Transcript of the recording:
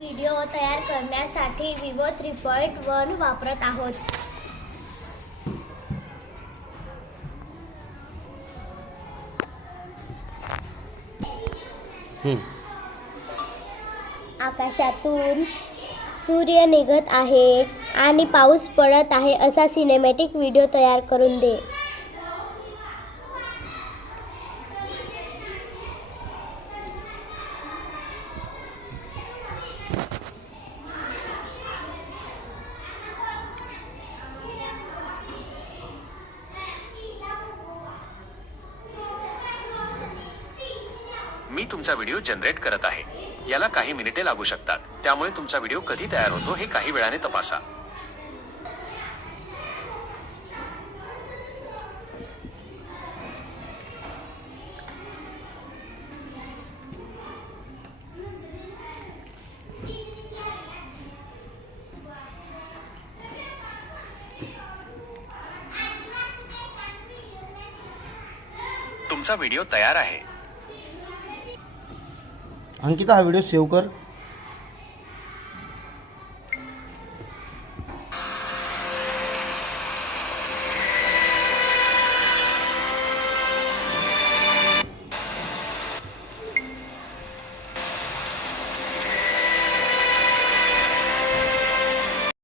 Video तयार करण्यासाठी Vivo 3.1 वापरत आहोत। आकाशातून सूर्य निघत आहे आणि पाऊस पडत आहे असा सिनेमॅटिक व्हिडिओ तयार करून दे। मी तुमचा व्हिडिओ जनरेट करत आहे। याला काही मिनिटे लागू शकतात, त्यामुळे तुमचा व्हिडिओ कधी तयार होतो हे काही वेळाने तपासा। तुमचा व्हिडिओ तयार आहे। अंकिता, हा व्हिडिओ सेव्ह कर।